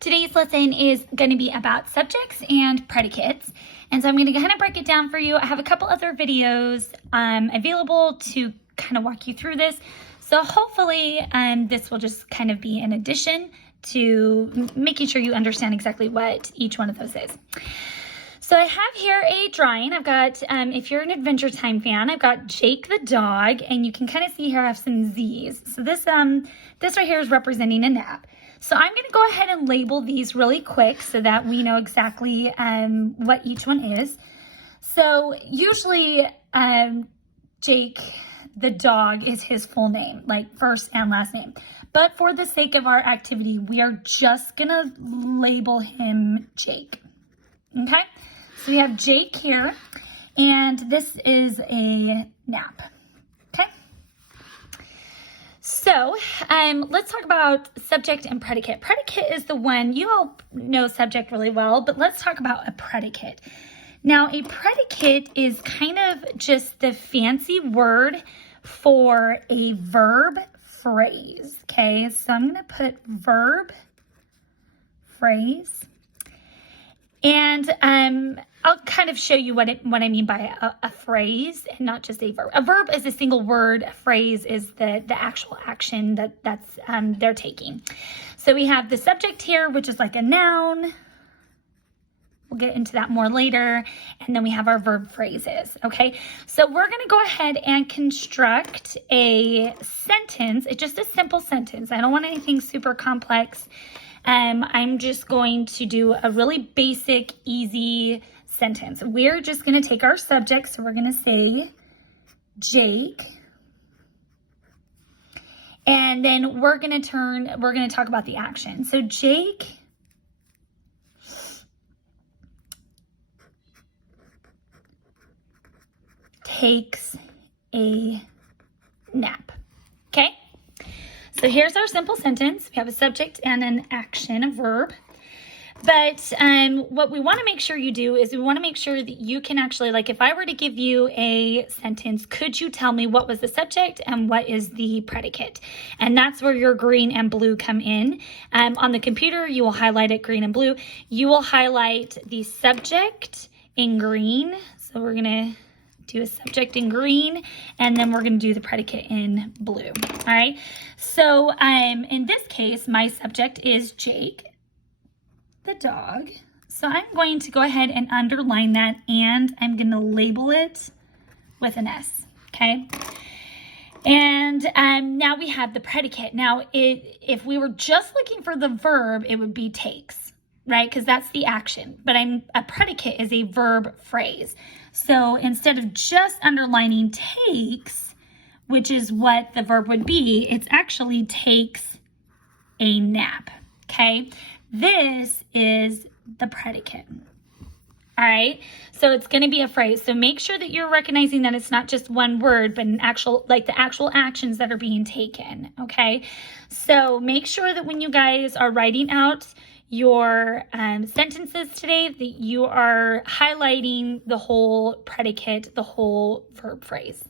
Today's lesson is going to be about subjects and predicates. And so I'm going to kind of break it down for you. I have a couple other videos available to kind of walk you through this. So hopefully this will just kind of be an addition to making sure you understand exactly what each one of those is. So I have here a drawing. I've got, if you're an Adventure Time fan, I've got Jake the dog, and you can kind of see here I have some Z's. So this right here is representing a nap. So I'm going to go ahead and label these really quick so that we know exactly what each one is. So usually Jake the dog is his full name, like first and last name. But for the sake of our activity, we are just going to label him Jake. Okay? So we have Jake here, and this is a nap. Okay? So let's talk about subject and predicate. Predicate is the one, you all know subject really well, but let's talk about a predicate. Now, a predicate is kind of just the fancy word for a verb phrase. Okay, so I'm going to put verb phrase. And I'll kind of show you what I mean by a phrase and not just a verb. A verb is a single word. A phrase is the actual action that's they're taking. So we have the subject here, which is like a noun. We'll get into that more later. And then we have our verb phrases, okay? So we're going to go ahead and construct a sentence. It's just a simple sentence. I don't want anything super complex. I'm just going to do a really basic, easy sentence. We're just going to take our subject. So we're going to say Jake. And then we're going to talk about the action. So Jake takes a nap. Okay? So here's our simple sentence. We have a subject and an action, a verb. But what we want to make sure you do is we want to make sure that you can actually, like if I were to give you a sentence, could you tell me what was the subject and what is the predicate? And that's where your green and blue come in. On the computer, you will highlight it green and blue. You will highlight the subject in green. So we're going to do a subject in green, and then we're going to do the predicate in blue. All right. So in this case, my subject is Jake the dog. So I'm going to go ahead and underline that, and I'm going to label it with an S. Okay. And now we have the predicate. Now, if we were just looking for the verb, it would be takes, right? Because that's the action. But a predicate is a verb phrase. So instead of just underlining takes, which is what the verb would be, it's actually takes a nap, okay? This is the predicate, all right? So it's going to be a phrase. So make sure that you're recognizing that it's not just one word, but the actual actions that are being taken, okay? So make sure that when you guys are writing out your sentences today, that you are highlighting the whole predicate, the whole verb phrase.